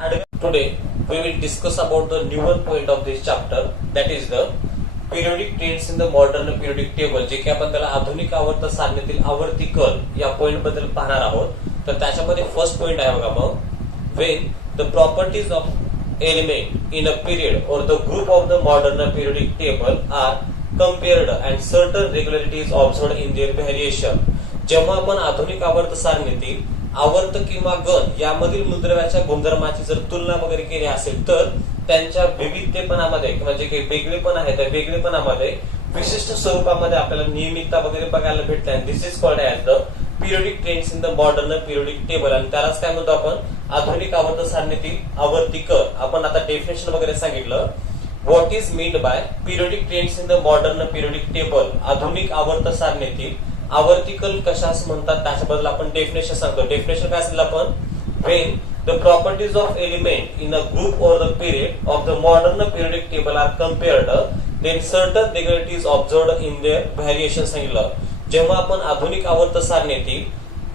And today we will discuss about the newer point of this chapter, that is the periodic trends in the modern periodic table. जे की आपण त्याला आधुनिक आवर्त सारणीतील आवर्ती कल या पॉइंट बद्दल पाहणार आहोत. तर त्याच्यामध्ये फर्स्ट पॉइंट आहे बघा, मग when the properties of element in a period or the group of the modern periodic table are compared and certain regularities observed in their variation. जेव्हा आपण आधुनिक आवर्त सारणीतील आवर्त किंवा गण यामधील मूलद्रव्याच्या गुणधर्माची जर तुलना वगैरे केली असेल तर त्यांच्या विविधतेपणामध्ये किंवा जे काही वेगळेपण आहे त्या वेगळेपणामध्ये विशिष्ट स्वरूपामध्ये आपल्याला नियमितता वगैरे बघायला भेटते. आणि this is called as the periodic trends in the modern periodic table. आणि त्यालाच काय म्हणतो आपण, आधुनिक आवर्त सारणीतील आवर्ती कर. आपण आता डेफिनेशन वगैरे सांगितलं. What is meant by periodic trends in the modern periodic table. आधुनिक आवर्त सारणीतील आवर्ती कल कशास म्हणतात त्याच्याबद्दल आपण डेफिनेशन सांगतो. डेफिनेशन काय असेल आपण, when the properties of element in a group or the period of the modern periodic table are compared, then certain regularities observed in their variation सांगितलं. जेव्हा आपण आधुनिक आवर्त सारणीतील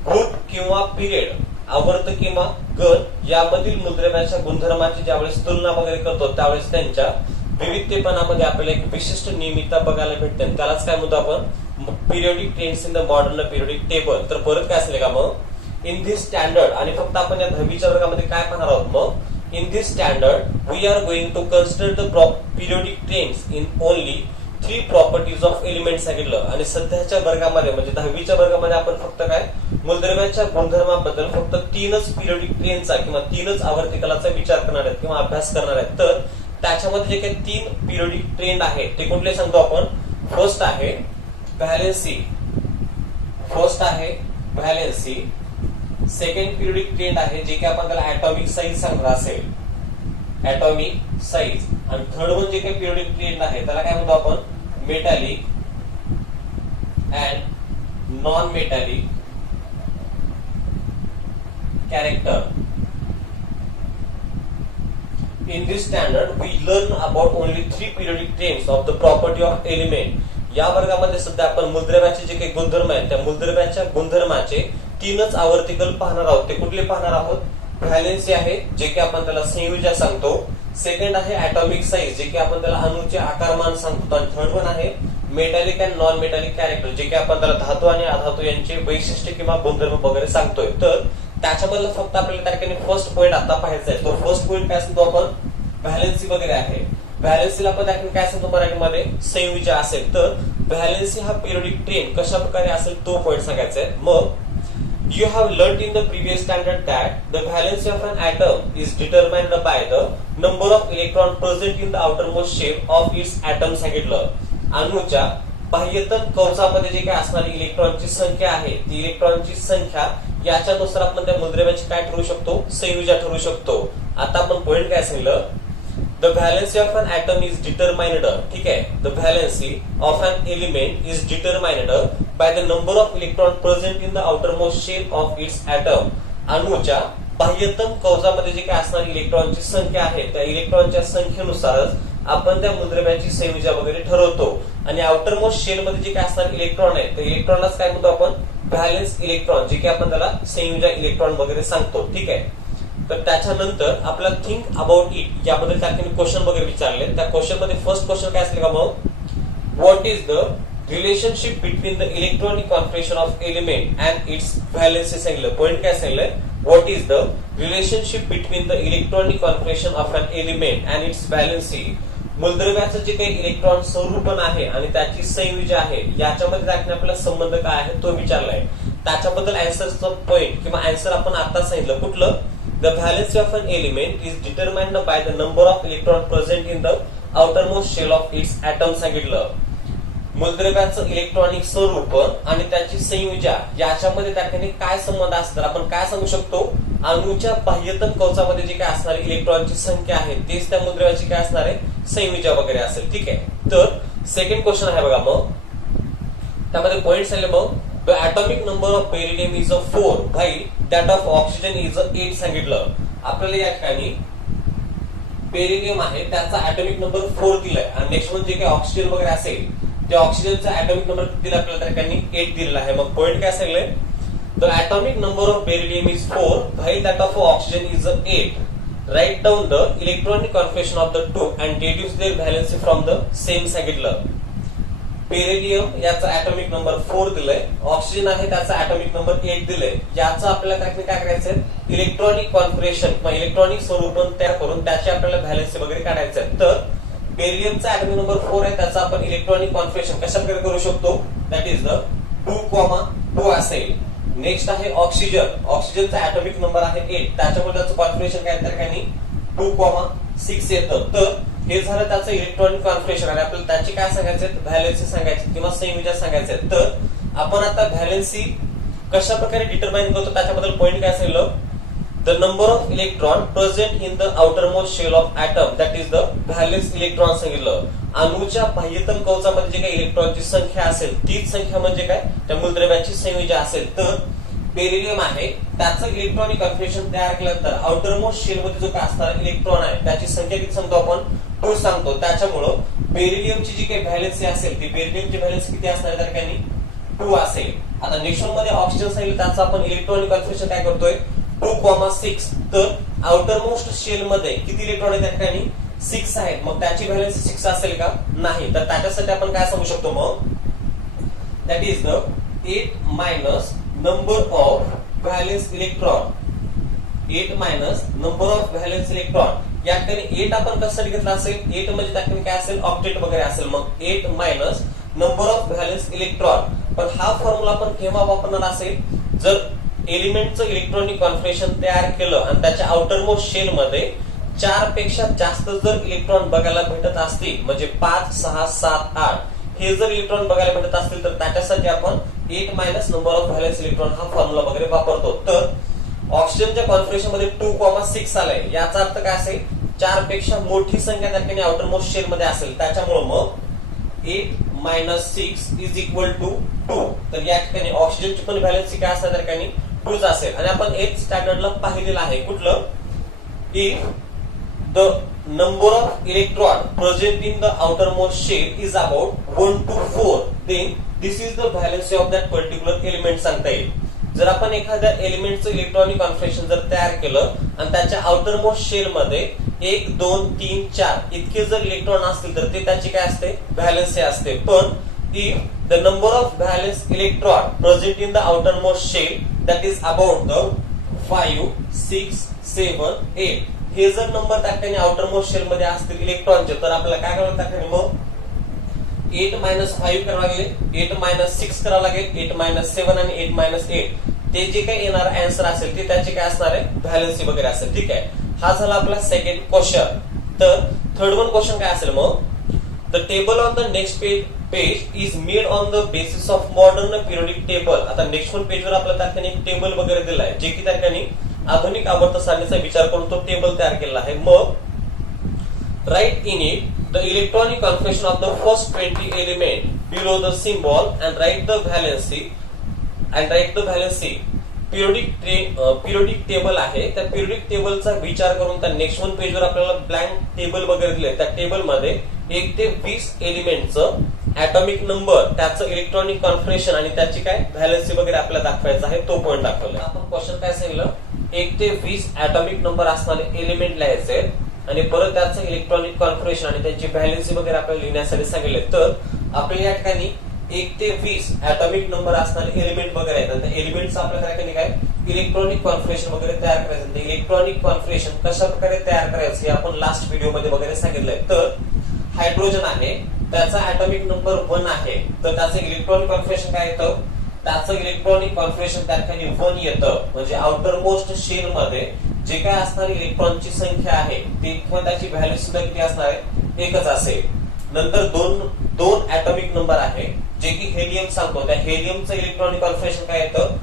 ग्रुप किंवा पिरियड, आवर्त किंवा गण यामधील मूलद्रव्यांच्या गुणधर्माची ज्यावेळेस तुलना वगैरे करतो त्यावेळेस त्यांच्या विविधतेपणामध्ये आपल्याला एक विशिष्ट नियमितता बघायला भेटते. त्यालाच काय म्हणतो आपण, periodic trends in the modern periodic table. तर परत काय असेल का मग, इन दिस स्टँडर्ड. आणि फक्त आपण या 10वीच्या वर्गामध्ये काय पाहणार आहोत, मग in this standard we are going to consider the periodic trends in only 3 properties of element सांगितलं. आणि सध्याच्या वर्गामध्ये म्हणजे 10वीच्या वर्गामध्ये आपण फक्त काय, मूलद्रव्याच्या गुणधर्माबद्दल फक्त 3च पिरियडिक ट्रेंडचा किंवा 3च आवर्तिकलाचा विचार करणार आहेत किंवा अभ्यास करणार आहेत. तर त्याच्यामध्ये जे काही 3 पिरियडिक ट्रेंड आहेत ते कुठले सांगतो आपण. फर्स्ट आहे व्हॅलेन्सी. सेकंड पिरियडिक ट्रेंड आहे जे की आपण त्याला ऍटॉमिक साईज सांगणार असेल, ऍटॉमिक साईज. आणि थर्ड वन जे काही पिरियडिक ट्रेंड आहे त्याला काय म्हणतो आपण, metallic and non metallic character. In this standard, we learn about only 3 periodic trains of the property of element. या वर्गामध्ये सध्या आपण मूलद्रव्याचे जे काही गुणधर्म आहेत त्या मूलद्रव्याच्या गुणधर्माचे 3च आवर्तिकल पाहणार आहोत. ते कुठले पाहणार आहोत, व्हॅलेन्सी आहे जे की आपण त्याला संयोजन सांगतो. सेकंड आहे ऍटॉमिक साईज जे की आपण त्याला अणूचे आकारमान सांगतो. आणि थर्ड वन आहे metallic and non metallic character जे की आपण त्याला धातू आणि अधातू यांचे वैशिष्ट्य किंवा गुणधर्म वगैरे सांगतोय. तर त्याच्याबद्दल फक्त आपल्याला त्या ठिकाणी फर्स्ट पॉईंट आता पाहायचा आहे. तो फर्स्ट पॉईंट काय असतो आपण, व्हॅलेन्सी वगैरे आहे. व्हॅलेन्सीला आपण त्या ठिकाणी काय सांगतो मराठीमध्ये, संयोजन असेल. तर व्हॅलेन्सी हा पिरियडिक ट्रेंड कशा प्रकारे असेल तो पॉईंट सांगायचा आहे. मग you have learn in the previous standard that the valency of an atom is determined by the number of electron present in the outer most shape of its atom सांगितलं. अणूच्या बाह्यतम कवचामध्ये जे काही असणारी इलेक्ट्रॉनची संख्या आहे ती इलेक्ट्रॉनची संख्या याच्यानुसार आपण त्या मूलद्रव्याची काय ठरवू शकतो, संयोजन ठरवू शकतो. आता आपण पॉइंट काय सांगितलं, the valency of an atom is determined. ठीक आहे, the valency of an element is determined by the number of electron present in the outer most shell of its atom. अणूच्या बाह्यतम कवचामध्ये जे काही असणारी इलेक्ट्रॉनची संख्या आहे त्या इलेक्ट्रॉनच्या संख्येनुसारच आपण त्या मूलद्रव्याची संयोजन वगैरे ठरवतो. आणि आउटर मोस्ट शेल मध्ये जे काय असणार इलेक्ट्रॉन आहे त्या इलेक्ट्रॉनलाच काय म्हणतो आपण, व्हॅलेन्स इलेक्ट्रॉन जे की आपण त्याला संयोजन इलेक्ट्रॉन वगैरे सांगतो. ठीक आहे, तर त्याच्यानंतर आपल्याला थिंक अबाउट इट याबद्दल त्या ठिकाणी क्वेश्चन वगैरे विचारले. त्या क्वेश्चन मध्ये फर्स्ट क्वेश्चन काय असेल का मग, what is the relationship between the electronic configuration of element and its valency सांगितलं. पॉइंट काय सांगितलंय, what is the relationship between the electronic configuration of an element and its valency. मूलद्रव्याचं जे काही इलेक्ट्रॉन स्वरूपण आहे आणि त्याची संयोजन आहे याच्यामध्ये आपल्याला संबंध काय आहे तो विचारलाय. त्याच्याबद्दल अँसरचा पॉइंट किंवा अँसर आपण आता सांगितलं कुठलं, the valency of an element is determined by the number of electron present in the outer most shell of its atom सांगितलं. मूलद्रव्याचं इलेक्ट्रॉनिक स्वरूप आणि त्याची संयोजन याच्यामध्ये त्या ठिकाणी काय संबंध असतात आपण काय सांगू शकतो, अणूच्या बाह्यतम कवचामध्ये जे काय असणारी इलेक्ट्रॉनची संख्या आहे तेच त्या मूलद्रव्याची काय असणार आहे, संयोजन वगैरे असेल. ठीक आहे, तर सेकंड क्वेश्चन आहे बघा, मग त्यामध्ये पॉइंट सांगले. मग the atomic number of beryllium is 4 while that of oxygen is 8 सांगितलं. आपल्याला या ठिकाणी बेरिलियम आहे त्याचा ॲटॉमिक नंबर 4 दिलाय आणि नेक्स्ट वन जे काही ऑक्सिजन वगैरे असेल त्या ऑक्सिजनचा ॲटॉमिक नंबर दिला आपल्याला त्या ठिकाणी 8 दिलेला आहे. मग पॉइंट काय सांगितलंय, the atomic number of beryllium is 4 while that of oxygen is 8. Write down the electronic configuration of the two and deduce their valency from the same सांगितलं. बेरिलियम याचा ऍटॉमिक नंबर 4 दिलाय, ऑक्सिजन आहे त्याचा atomic number 8 दिलाय. याचं आपल्याला काय करायचंय, इलेक्ट्रॉनिक कॉन्फिगरेशन किंवा इलेक्ट्रॉनिक स्वरूपन तयार करून त्याची आपल्याला व्हॅलेन्सी वगैरे काढायचं आहे. तर बेरिलियमचा ऍटॉमिक नंबर 4 आहे, त्याचा आपण इलेक्ट्रॉनिक कॉन्फिगरेशन कशा प्रकारे करू शकतो, दॅट इज द 2,2 असेल. नेक्स्ट आहे ऑक्सिजन, ऑक्सिजनचा ऍटॉमिक नंबर आहे 8, त्याच्यामुळे त्याचं कॉन्फिगरेशन काय तर काही 2,6 येतं. तर हे झालं त्याचं इलेक्ट्रॉनिक कॉन्फिगरेशन आणि आपल्याला त्याची काय सांगायचे, व्हॅलेन्सी सांगायची किंवा संयोजन सांगायचे. तर आपण आता व्हॅलेन्सी कशा प्रकारे डिटरमाइन करतो त्याच्याबद्दल पॉइंट काय असेल, the number of electron present in the outer most shell of atom that is the valence electron सांगितलं. अणूच्या बाह्यतम कवचामध्ये जे काही इलेक्ट्रॉनची संख्या असेल तीच संख्या म्हणजे काय, त्या मूलद्रव्याची संयोजन असेल. तर बेरिलियम आहे त्याचं इलेक्ट्रॉनिक कॉन्फिगरेशन तयार केल्यानंतर आउटर मोस्ट शेल मध्ये जो काय असणार इलेक्ट्रॉन आहे त्याची संख्या किती सांगतो आपण, 2 सांगतो. त्याच्यामुळं बेरिलियमची जी काही व्हॅलेन्सी असेल ती बेरिलियमची व्हॅलेन्सी किती असणार त्या ठिकाणी 2 असेल. आता नेक्स्ट वन मध्ये ऑक्सिजन सांगितलं त्याचं आपण इलेक्ट्रॉनिक कॉन्फिगरेशन काय करतोय 2,6. तर आउटर मोस्ट शेल मध्ये किती इलेक्ट्रॉन आहे त्या ठिकाणी 6 आहेत, मग त्याची व्हॅलेन्सी 6 असेल का, नाही. तर त्याच्यासाठी आपण काय सांगू शकतो मग, that is the 8 minus number of valence electron, 8 minus number of valence electron. या ठिकाणी 8 आपण कशासाठी घेतला असेल, 8 म्हणजे त्या ठिकाणी काय असेल, ऑक्टेट वगैरे असेल. मग 8 minus number of valence electron. पण हा फॉर्म्युला आपण केव्हा वापरणार असेल, जर एलिमेंटचं इलेक्ट्रॉनिक कॉन्फिगरेशन तयार केलं आणि त्याच्या आउटर मोस्ट शेल मध्ये 4 पेक्षा जास्त जर इलेक्ट्रॉन बघायला भेटत असतील, म्हणजे 5, 6, 7, 8 हे जर इलेक्ट्रॉन बघायला भेटत असतील तर त्याच्यासाठी आपण 8 minus number of valence electron हा फॉर्म्युला वगैरे वापरतो. तर ऑक्सिजनच्या कॉन्फिगरेशन मध्ये 2,6 आलाय, याचा अर्थ काय असेल, 4 पेक्षा मोठी संख्या त्या ठिकाणी आउटर मोस्ट शेल मध्ये असेल. त्याच्यामुळे मग 8 मायनस 6 इज इक्वल टू 2. तर या ठिकाणी ऑक्सिजनची पण व्हॅलेन्सी काय असणार त्या ठिकाणी 2 असेल. आणि आपण 8th स्टँडर्डला पाहिलेलं आहे कुठलं, if the number of electron present in the outer most shell is about 1 to 4 then this is the valency of that particular element सांगता येईल. जर आपण एखाद्या एलिमेंटचं इलेक्ट्रॉनिक कॉन्फिगरेशन जर तयार केलं आणि त्याच्या आउटर मोस्ट शेल मध्ये 1, 2, 3, 4 इतके जर इलेक्ट्रॉन असतील तर ते त्याची काय असते, व्हॅलेन्सी असते. पण if the number of valence electron present in the outer most shell that is about the 5, 6, 7, 8 हे जर नंबर त्या ठिकाणी आउटर मोस्ट शेल मध्ये असतील इलेक्ट्रॉनचे, तर आपल्याला काय करावं लागतं, मग 8 मायनस 5 करावं लागेल, 8 मायनस 6 करावं लागेल, 8 मायनस 7 आणि 8 मायनस 8 ते जे काही येणार आन्सर असेल ते त्याची काय असणार आहे, व्हॅलेन्सी वगैरे असेल. ठीक आहे, हा झाला आपला सेकंड क्वेश्चन. तर थर्ड वन क्वेश्चन काय असेल मग, the table on the next page is made on the basis of modern periodic table. आता नेक्स्ट वन पेजवर आपल्याला त्या ठिकाणी एक टेबल वगैरे दिलाय जे की त्या ठिकाणी आधुनिक आवर्त सारणीचा विचार करून तो टेबल तयार केला आहे. मग write in it the electronic configuration of the first 20 element below the symbol and write the valency. Periodic table आहे, त्या पिरियडिक टेबलचा विचार करून त्या नेक्स्ट वन पेजवर आपल्याला ब्लँक टेबल वगैरे दिले. त्या टेबल मध्ये 1 ते 20 एलिमेंटचं ऍटॉमिक नंबर, त्याचं इलेक्ट्रॉनिक कॉन्फिगरेशन आणि त्याची काय व्हॅलेन्सी वगैरे आपल्याला दाखवायचा आहे, तो पॉइंट दाखवला. आपण क्वेश्चन काय सांगितलं, 1 ते 20 ऍटॉमिक नंबर असणारे एलिमेंट लिहायचे आणि परत त्याचं इलेक्ट्रॉनिक कॉन्फिगरेशन आणि त्यांची व्हॅलेन्सी वगैरे आपल्याला लिहिण्यासाठी सांगितले. तर आपल्या या ठिकाणी 1 ते 20 ऍटॉमिक नंबर असणारे एलिमेंट वगैरे आहेत, त्या एलिमेंटचं आपल्या ठिकाणी काय इलेक्ट्रॉनिक कॉन्फिगरेशन वगैरे तयार करायचं. इलेक्ट्रॉनिक कॉन्फिगरेशन कशा प्रकारे तयार करायचं हे आपण लास्ट व्हिडिओ मध्ये वगैरे सांगितलंय. तर हायड्रोजन आहे, त्याचा ऍटॉमिक नंबर 1 आहे, तर त्याचं इलेक्ट्रॉनिक कॉन्फिगरेशन काय येतं, त्याचं इलेक्ट्रॉनिक कॉन्फिगरेशन त्या ठिकाणी 1 येतं. म्हणजे आउटर मोस्ट शेल मध्ये जे काय असणारी इलेक्ट्रॉनची संख्या आहे ती किंवा त्याची व्हॅल्यू सुद्धा किती असणार आहे, 1च असेल. नंतर दोन ऍटॉमिक नंबर आहे जे की हेलियम सांगतो, त्या हेलियमचं इलेक्ट्रॉनिक कॉन्फिगरेशन काय येतं,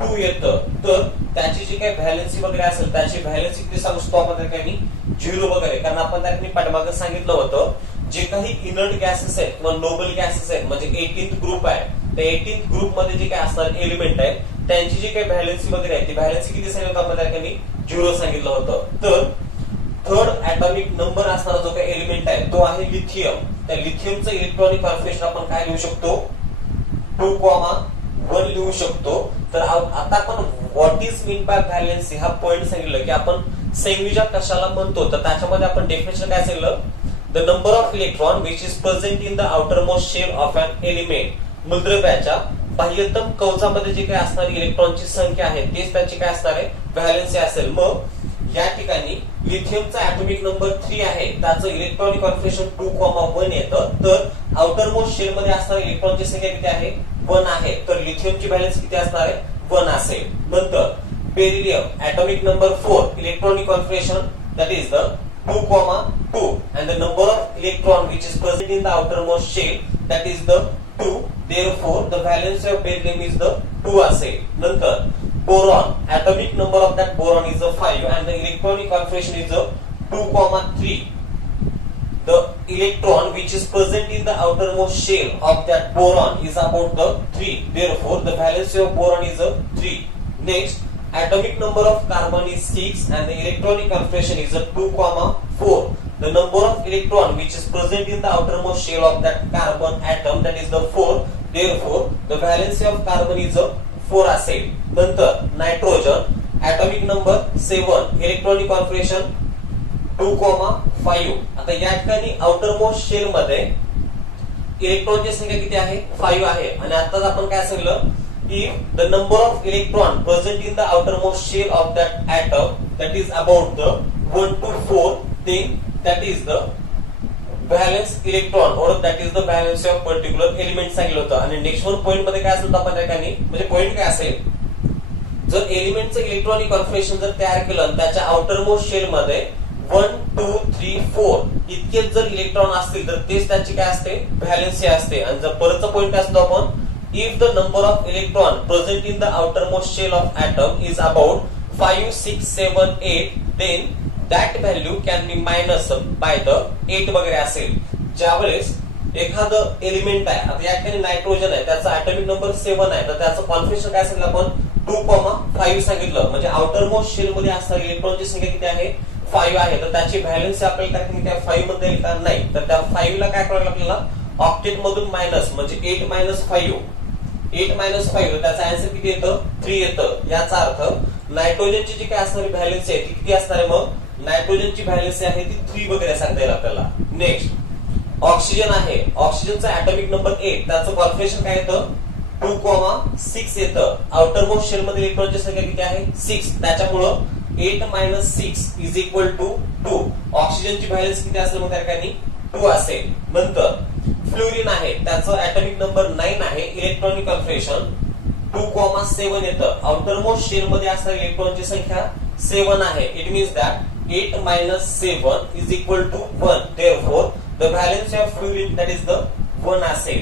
2 येतं. तर त्याची जी काही व्हॅलेन्सी वगैरे असेल त्याची व्हॅलेन्सी किती सांगू शकतो आपण त्या ठिकाणी 0 वगैरे, कारण आपण त्या ठिकाणी पाठीमागे सांगितलं होतं जे काही इनर्ट गॅसेस आहेत किंवा नोबल गॅसेस आहेत म्हणजे 18th ग्रुप आहे, त्या 18th ग्रुप मध्ये जे काही असणार एलिमेंट आहे त्यांची जी काही व्हॅलेन्सी वगैरे आहे ती व्हॅलेन्सी किती सांगितलं आपण त्या ठिकाणी 0 सांगितलं होतं. तर थर्ड ऍटॉमिक नंबर असणारा जो काही एलिमेंट आहे तो आहे लिथियम. त्या लिथियमचं इलेक्ट्रॉनिक कॉन्फिगरेशन आपण काय लिहू शकतो, 2,1 लिहू शकतो. तर आता आपण what is mean by valency हा पॉइंट सांगितलं की आपण संयुजा कशाला म्हणतो, तर त्याच्यामध्ये आपण डेफिनेशन काय सांगितलं, the number of electron which is present in the outer most shell of an element, मूलद्रव्याच्या बाह्यतम कवचामध्ये जे काही असणारी इलेक्ट्रॉनची संख्या आहे तेच त्याची काय असणार आहे, व्हॅलेन्सी असेल. मग या ठिकाणी लिथियमचा ऍटॉमिक नंबर 3 आहे, त्याचं इलेक्ट्रॉनिक कॉन्फिगरेशन 2,1 येतं. तर आउटर मोस्ट शेल मध्ये असणारी इलेक्ट्रॉनची संख्या किती आहे, 1 आहे. तर लिथियमची व्हॅलेन्सी किती असणार आहे, 1 असेल. नंतर beryllium atomic number 4, electronic configuration that is the 2,2 and the number of electron which is present in the outermost shell that is the 2. Therefore the valency of beryllium is the 2 असेल. नंतर boron atomic number of that boron is a 5 and the electronic configuration is a 2,3. The electron which is present in the outermost shell of that boron is about the 3. Therefore the valency of boron is a 3. Next, atomic number of carbon is 6 and the electronic configuration is a 2,4. The number of electron which is present in the outermost shell of that carbon atom that is the 4. Therefore the valency of carbon is a 4 असेल. नंतर nitrogen atomic number 7, electronic configuration 2,5. आता या ठिकाणी outermost shell मध्ये इलेक्ट्रॉनची संख्या किती आहे, 5 आहे. आणि आताच आपण काय सांगितलं, if the number of electron present in the outermost shell of that atom that is about the 1 to 4, then that is the valence electron or that is the valence of particular element सांगितलं होतं. आणि next one point मध्ये काय असेल आपण त्या ठिकाणी, म्हणजे पॉइंट काय असेल, जर एलिमेंटचं इलेक्ट्रॉनिक कॉन्फिगरेशन जर तयार केलं आणि त्याच्या आउटरमोस्ट शेल मध्ये 1, 2, 3, 4 इतकेच जर इलेक्ट्रॉन असतील तर तेच त्याची काय असते, व्हॅलेन्सी असते. आणि जर परतचा पॉइंट काय असतो आपण, if the number of electron present in the outermost shell of atom is about 5, 6, 7, 8, then that value can be minus by the 8 वगैरे असेल. ज्यावेळेस एखादं एलिमेंट आहे, आता या ठिकाणी नायट्रोजन आहे, त्याचा ऍटॉमिक नंबर 7 आहे, तर त्याचं कॉन्फिगरेशन काय सांगितलं आपण, 2,5 सांगितलं. म्हणजे आउटरमोस्ट शेल मध्ये असणारी इलेक्ट्रॉनची संख्या किती आहे, 5 आहे. तर त्याची व्हॅलेन्सी आपल्याला त्या 5 मध्ये येईल का, नाही. तर त्या 5 ला काय करायला आपल्याला, ऑक्टेट मधून मायनस, म्हणजे 8 - 5, 8 - 5, त्याचा आन्सर किती येतं, 3 येतं. याचा अर्थ नायट्रोजनची जी काय असणारी व्हॅलेन्सी आहे ती किती असणार आहे, मग नायट्रोजनची व्हॅलेन्सी आहे ती 3 वगैरे सांगता येईल आपल्याला. नेक्स्ट ऑक्सिजन आहे, ऑक्सिजनचा ऍटॉमिक नंबर 8, त्याचं कॉन्फिगरेशन काय येतं, 2,6 येतं. आउटरमोस्ट शेल मध्ये इलेक्ट्रॉनची संख्या किती आहे, 6. त्याच्यामुळं 8 - 6 इज इक्वल टू 2. ऑक्सिजनची व्हॅलेन्सी किती असेल, मग त्या ठिकाणी 2 असेल. नंतर फ्लोरीन आहे, त्याचं ऍटॉमिक नंबर 9 आहे, इलेक्ट्रॉनिक कॉन्फिगरेशन 2,7 येतं. आउटरमोस्ट शेल मध्ये असणारी इलेक्ट्रॉनची संख्या 7 आहे. It means that 8 - 7 is equal to 1. Therefore the valence of fluorine that is the 1 असेल.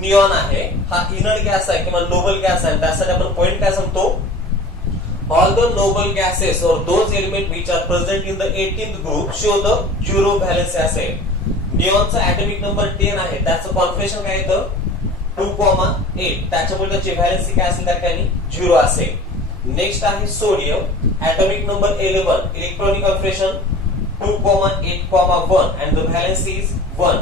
निऑन आहे, हा इनर्ट गॅस आहे किंवा नोबल गॅस आहे. त्यासाठी आपण पॉइंट काय सांगतो, all the noble gases or those elements which are present in the 18th group show the zero valence असेल. निऑनचा ऍटॉमिक नंबर 10 आहे, त्याचं कॉन्फिगरेशन काय येतं, 2,8. त्याच्यामुळे त्याची व्हॅलेन्सी काय असेल, त्या ठिकाणी 0 असेल. नेक्स्ट आहे sodium atomic number 11, electronic configuration 2,8,1 and the valence is 1.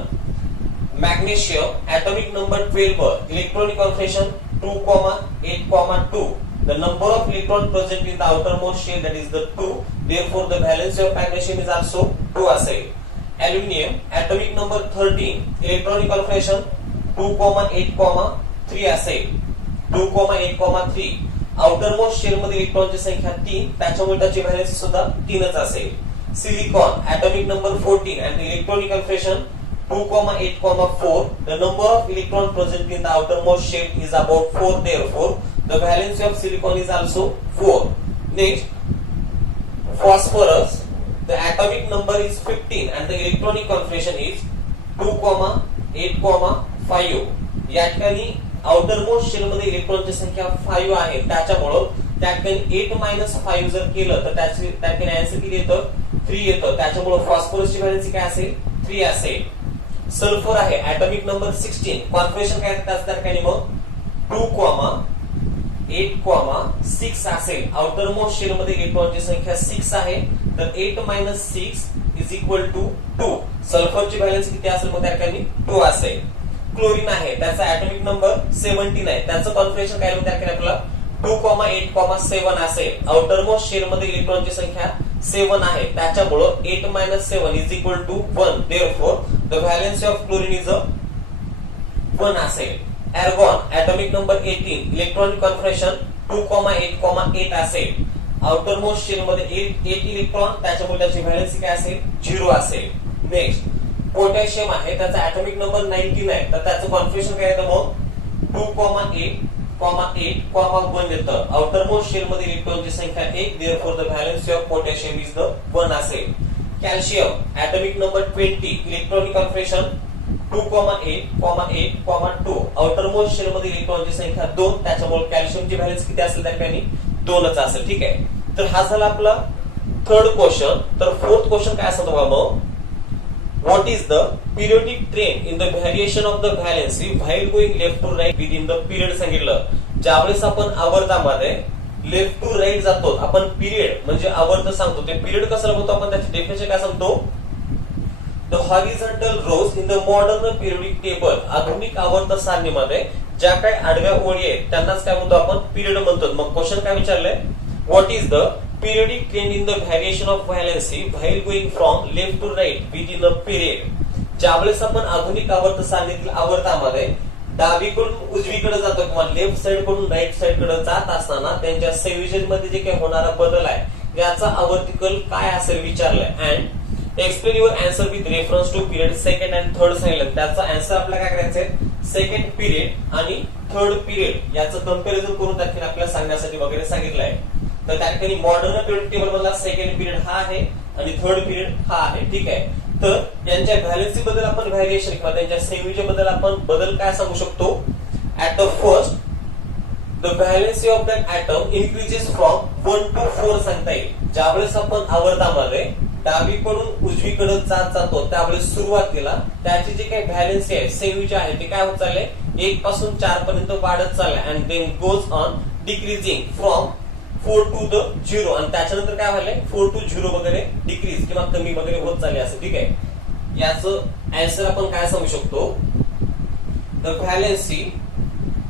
Magnesium atomic number 12, electronic configuration 2,8,2. The number of electrons present in the outermost shell that is the 2. Therefore the valence of magnesium is also 2 असेल. Aluminium atomic number 13, electronic configuration 2,8,3 असेल. 2,8,3. outermost shell मध्ये इलेक्ट्रॉनची संख्या 3, त्याच्यामुळे त्याची valency सुद्धा 3च असेल. Silicon atomic number 14 and the electronic configuration 2,8,4. The number of electrons present in the outermost shell is about 4. Therefore the valency of silicon is also 4. Next, phosphorus, the atomic number is 15 and the electronic configuration is 2,8,5. या ठिकाणी outermost shell मध्ये इलेक्ट्रॉनची संख्या 5 आहे, त्याच्यामुळं त्या ठिकाणी 8 - 5 जर केलं तर त्याची त्या ठिकाणी आन्सर किती येतं, 3 येतं. त्याच्यामुळं फॉस्फरसची व्हॅलेन्सी काय असेल, 3 असेल. सल्फर आहे ऍटॉमिक नंबर 16, कॉन्फिगरेशन काय त्याच त्या ठिकाणी मग 2,8,6 असेल. आउटरमोस्ट शेल मध्ये इलेक्ट्रॉनची संख्या 6 आहे, तर 8 - 6 इज इक्वल टू 2. सल्फरची व्हॅलेन्सी किती असेल, मग त्या ठिकाणी 2 असेल. क्लोरीन आहे, त्याचा ऍटॉमिक नंबर 17 आहे, त्याचं कॉन्फिगरेशन काय त्या ठिकाणी आपल्याला 2,8,7 असेल. आउटरमोस्ट शेल मध्ये इलेक्ट्रॉनची संख्या 7 आहे, त्याच्यामुळं 8 - 7 is equal to 1. Therefore the valency of chlorine is 1 असेल. Argon atomic number 18 electronic configuration 2,8,8 असेल. आउटर मोस्ट शेल मध्ये 8 इलेक्ट्रॉन, त्याच्यामुळे त्याची व्हॅलेन्सी काय असेल 0 असेल. नेक्स्ट पोटॅशियम आहे, त्याचा ऍटॉमिक नंबर 19 आहे, तर त्याचं कॉन्फिगरेशन काय येतं मग 2,8,8,1 येतं. आउटर मोस्ट शेल मध्ये इलेक्ट्रॉनची संख्या 1, therefore the valency of potassium is the 1 असेल. Calcium atomic number 20 electronic configuration 2,8,8,2. Outer most shell मध्ये इलेक्ट्रॉनची संख्या 2, त्याच्यामुळे कॅल्शियमची व्हॅलेन्सी किती असेल त्या ठिकाणी 2च असेल. ठीक आहे, तर हा झाला आपला थर्ड क्वेश्चन. तर फोर्थ क्वेश्चन काय असतो बघा मग, what is the periodic trend in the variation of the valency while going left to right within the period सांगितलं. ज्यावेळेस आपण आवर्तामध्ये लेफ्ट टू राईट जातो, आपण पिरियड म्हणजे आवर्त सांगतो, ते पिरियड कसं बघतो आपण, त्याची डेफिनेशन काय सांगतो, the horizontal rows in the modern periodic table. आधुनिक आवर्त सारणीमध्ये ज्या काही आडव्या ओळी आहेत त्यांनाच काय म्हणतो आपण, पिरियड म्हणतो. मग क्वेश्चन काय विचारलंय, what is the periodic trend in the variation of valency while going from left to right within a period. ज्यावेळेस आपण आधुनिक आवर्त सारणीतील आवर्तामध्ये डावीकडून उजवीकडे जातो किंवा लेफ्ट साइड कडून राईट साइड कडे जात असताना त्यांच्या संयोजन मध्ये जे काही होणारा बदल आहे याचा आवर्तिकल काय असेल विचारलंय. And explain your answer with reference to period second and third सांगितलं. त्याचा आन्सर आपल्याला काय करायचंय, सेकंड पिरियड आणि थर्ड पिरियड याचं कंपॅरिझन करून त्या ठिकाणी आपल्याला सांगण्यासाठी वगैरे सांगितलंय. तर त्या ठिकाणी मॉडर्न पिरियड टेबल मधला सेकंड पिरियड हा आहे आणि थर्ड पिरियड हा आहे. ठीक आहे, तर यांच्या व्हॅलेन्सी बद्दल आपण व्हॅरिएशन किंवा त्यांच्या संयोजन बद्दल आपण बदल काय सांगू शकतो. At the first the valency of that atom increases from 1 to 4 सांगता येईल. ज्यावेळेस आपण आवर्तामध्ये डावीकडून उजवीकडे जात जातो त्यावेळेस सुरुवातीला त्याची जी काही व्हॅलेन्सी आहे, संयोजन आहे, ते काय होत चाललंय 1 पासून 4 पर्यंत वाढत चाललंय. And then goes on decreasing from 4 to the 0. आणि त्याच्यानंतर काय व्हायलंय 4 to 0 वगैरे डिक्रीज किंवा कमी वगैरे होत चालले असं. ठीक आहे, याचं आन्सर आपण काय सांगू शकतो, the valency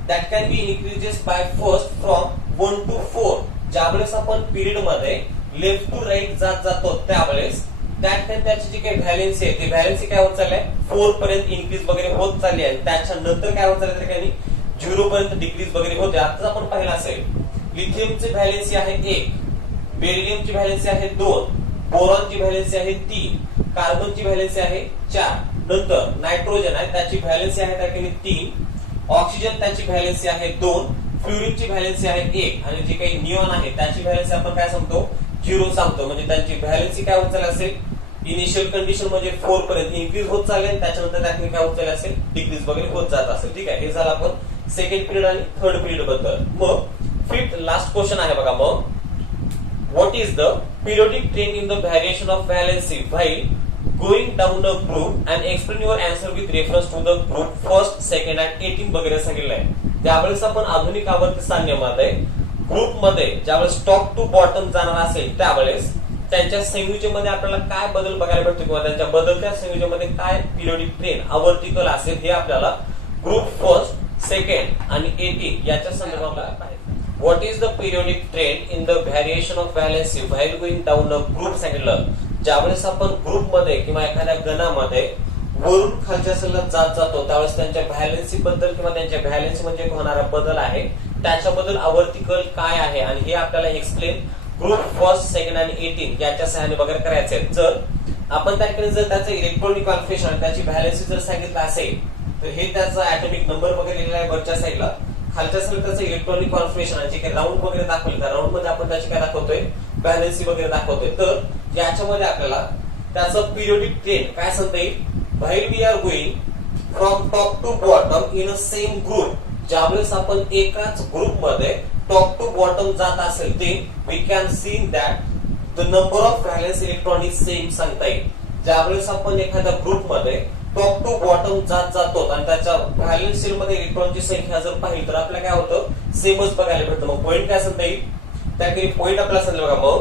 that can be increases by first from 1 to 4. ज्यावेळेस आपण पिरियड मध्ये लेफ्ट टू राईट जात जातो त्यावेळेस त्याची जी काही व्हॅलेन्सी आहे ती व्हॅलेन्सी काय होत चालली आहे 4 पर्यंत इन्क्रीज वगैरे होत चालली आहे. त्याच्यानंतर काय होत चाललंय त्या ठिकाणी 0 पर्यंत डिक्रीज वगैरे होते. आता आपण पाहिलं असेल लिथियमची व्हॅलेन्सी आहे 1, बेरिलियमची व्हॅलेन्सी आहे 2, बोरॉनची व्हॅलेन्सी आहे 3, कार्बनची व्हॅलेन्सी आहे 4. नंतर नायट्रोजन आहे त्याची व्हॅलेन्सी आहे त्या ठिकाणी 3, ऑक्सिजन त्याची व्हॅलेन्सी आहे 2, फ्लोरीनची व्हॅलेन्सी आहे 1 आणि जे काही निऑन आहे त्याची व्हॅलेन्सी आपण काय सांगतो 0 सांगतो. म्हणजे त्यांची व्हॅलेन्सी काय होत चालली असेल, इनिशियल कंडिशन म्हणजे 4 पर्यंत इन्क्रीज होत चालेल, त्याच्यानंतर त्यातून काय होत चालले असेल डिक्रीज वगैरे होत जात असेल. ठीक आहे, हे झालं आपण सेकंड पिरियड आणि थर्ड पिरियड बद्दल. मग फिफ्थ लास्ट क्वेश्चन आहे बघा मग, what is the periodic trend in the variation of valency while going down a group and explain your answer with reference to the group first second and 18 वगैरे सांगितलंय. त्यावेळेस आपण आधुनिक आवर्त सारण्यामध्ये ग्रुपमध्ये ज्यावेळेस टॉप टू बॉटम जाणार असेल त्यावेळेस त्यांच्या संयोजनामध्ये आपल्याला काय बदल बघायला भेटतो किंवा त्यांच्या बदलत्या संयोजनामध्ये काय पिरियोडिक ट्रेंड आवर्तिकल असेल हे आपल्याला ग्रुप फर्स्ट सेकंड आणि 18 याच्या संदर्भात पाहिजे. What is the periodic trend in the variation of valency while going down a group सांगितलं. ज्यावेळेस आपण ग्रुपमध्ये किंवा एखाद्या गणामध्ये वरून खालच्या सलग जात जातो त्यावेळेस त्यांच्या व्हॅलेन्सी बद्दल किंवा त्यांच्या व्हॅलेन्सी म्हणजे होणारा बदल आहे त्याच्याबद्दल आवर्तिकल काय आहे आणि हे आपल्याला एक्सप्लेन ग्रुप फर्स्ट सेकंड आणि 18 याच्या सहाय्याने वगैरे करायचे. जर आपण त्याकडे जर त्याचं इलेक्ट्रॉनिक कॉन्फिगरेशन त्याची व्हॅलेन्सी जर सांगितलं असेल तर हे त्याचा ऍटॉमिक नंबर वगैरे लिहिलेला आहे वरच्या साईडला, खालच्या साईडला त्याचं इलेक्ट्रॉनिक कॉन्फिगरेशन आणि जे काही राऊंड वगैरे दाखवले त्या राऊंड मध्ये आपण त्याची काय दाखवतोय व्हॅलेन्सी वगैरे दाखवतोय. तर याच्यामध्ये आपल्याला त्याचं पिरियोडिक ट्रेंड काय सांगता येईल, while we are going from top to bottom in a same group. ज्यावेळेस आपण एकाच ग्रुपमध्ये टॉप टू बॉटम जात असेल ते we can see that the number of valence electronic same सांगता येईल. ज्यावेळेस आपण एखाद्या ग्रुपमध्ये टॉप टू बॉटम जात जातो आणि त्याच्या व्हॅलेन्स शेल मध्ये इलेक्ट्रॉनची संख्या जर पाहिली तर आपल्याला काय होतं सेमच बघायला भेटतं. मग पॉईंट काय सांगता येईल, त्याकडे पॉईंट आपल्याला सांगितलं बघा मग,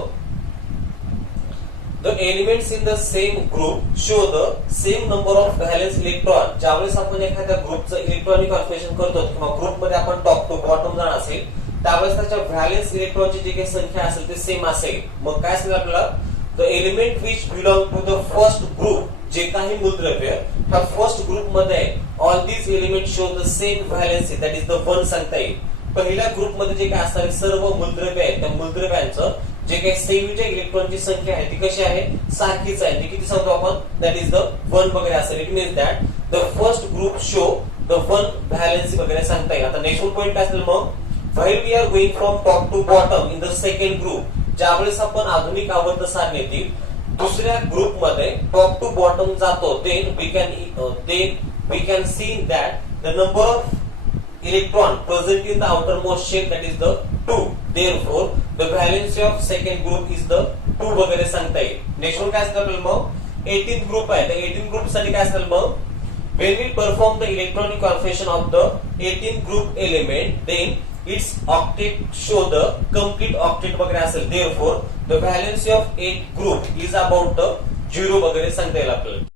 the elements in the same group show the same number of valence electron. ज्यावेळेस आपण एखाद्या ग्रुपचं इलेक्ट्रॉनिक कॉन्फिगरेशन करतो किंवा ग्रुपमध्ये आपण टॉप टू बॉटम जाणार असेल त्यावेळेस त्याच्या व्हॅलेन्स इलेक्ट्रॉनची जी काही संख्या असेल ती सेम असेल. मग काय सांगितलं आपल्याला, the element which belong to the first group, जे काही मूलद्रव्य ह्या फर्स्ट ग्रुप मध्ये all these element show the same valency, that is the one सांगता येईल. पहिल्या ग्रुप मध्ये जे काय असणारे सर्व मूलद्रव्य आहेत त्या मूलद्रव्यांचं जे काही संयुजे इलेक्ट्रॉनची संख्या आहे ती कशी आहे, सारखीच आहे. ती किती सांगतो आपण, दॅट इज द वन वगैरे असेल. It means that the first group show the one valency वगैरे सांगता येईल. आता नेक्स्ट पॉइंट काय असेल मग, while we are going from top to bottom in the second group, ज्यावेळेस आपण आधुनिक आवर्त सारणीतील दुसऱ्या ग्रुप मध्ये टॉप टू बॉटम जातो, then we can see that the number of electron present in the outermost shell, that is the 2. Therefore the valency of second group is the 2 वगैरे सांगता येईल. नेक्स्ट वन काय असणार मग, 18th group आहे. तर 18th group साठी काय असणार मग, when we perform the electronic configuration of the 18th group element, then its octet show the complete octet वगैरे असेल. Therefore the valency of 8 group is about the 0 वगैरे सांगता येईल आपल्याला.